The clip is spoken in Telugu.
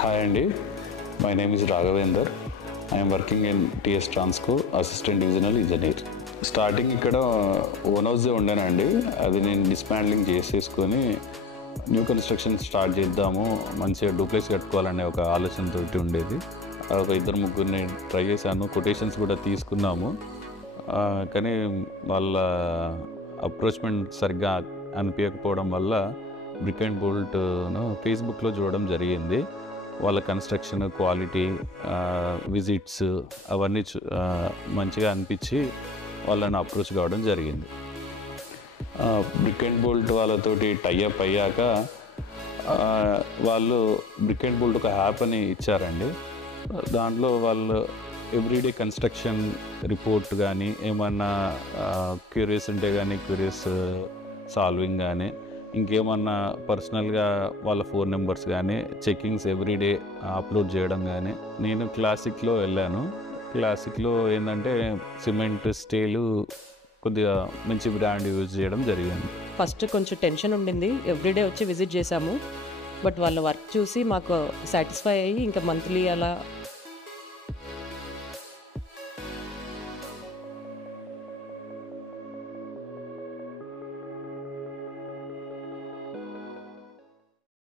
హాయ్ అండి, my name is Raghavender. I'm working in TS Transco assistant divisional engineer. Starting ఇక్కడ ఓన్ హౌసే ఉండేనండి, అది నేను డిస్మాండ్లింగ్ చేసేసుకొని న్యూ కన్స్ట్రక్షన్ స్టార్ట్ చేద్దాము, మంచిగా డూప్లెక్స్ కట్టుకోవాలనే ఒక ఆలోచనతోటి ఉండేది. ఒక ఇద్దరు ముగ్గురిని ట్రై చేశాను, కొటేషన్స్ కూడా తీసుకున్నాము. కానీ వాళ్ళ అప్రోచ్మెంట్ సరిగ్గా అనిపించకపోవడం వల్ల బ్రిక్ అండ్ బోల్ట్ను ఫేస్బుక్లో చూడడం జరిగింది. వాళ్ళ కన్స్ట్రక్షన్ క్వాలిటీ, విజిట్స్ అవన్నీ మంచిగా అనిపించి వాళ్ళని అప్రోచ్ కావడం జరిగింది. బ్రిక్ అండ్ బోల్ట్ వాళ్ళతోటి టైఅప్ అయ్యాక వాళ్ళు బ్రిక్ అండ్ బోల్ట్ ఒక యాప్ అని ఇచ్చారండి. దాంట్లో వాళ్ళు ఎవ్రీడే కన్స్ట్రక్షన్ రిపోర్ట్ కానీ, ఏమన్నా క్యూరియస్ ఉంటే కానీ క్యూరియస్ సాల్వింగ్ కానీ, ఇంకేమన్నా పర్సనల్గా వాళ్ళ ఫోన్ నెంబర్స్ కానీ చెక్కింగ్స్ ఎవ్రీడే అప్లోడ్ చేయడం కానీ. నేను క్లాసిక్లో వెళ్ళాను. క్లాసిక్లో ఏంటంటే సిమెంట్, స్టీలు కొద్దిగా మంచి బ్రాండ్ యూజ్ చేయడం జరిగింది. ఫస్ట్ కొంచెం టెన్షన్ ఉండింది, ఎవ్రీడే వచ్చి విజిట్ చేశాము. బట్ వాళ్ళ వర్క్ చూసి మాకు సాటిస్ఫై అయ్యి ఇంకా మంత్లీ అలా